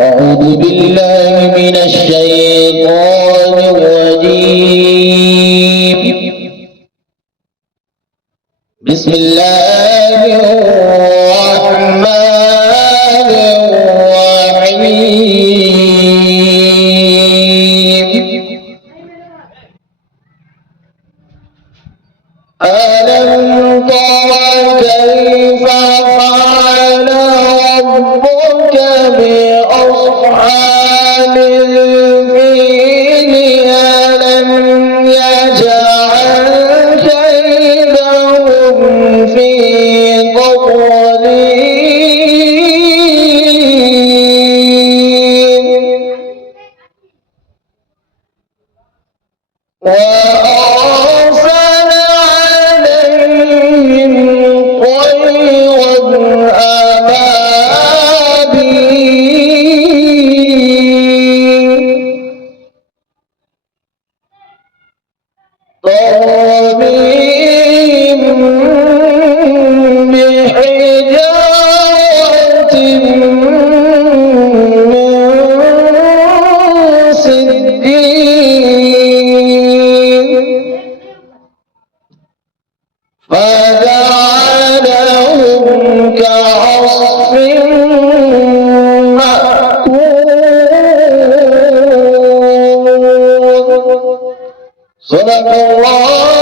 أعوذ بالله من الشيطان الرجيم. بسم الله الرحمن الرحيم. ألم تر كيف فعل ربك بأصحاب الفيل؟ ألم يجعل كيدهم في تضليل وأرسل عليهم طيرا أبابيل ترميهم بحجارة من سجيل فجعلهم كعصف مأكول. صدق الله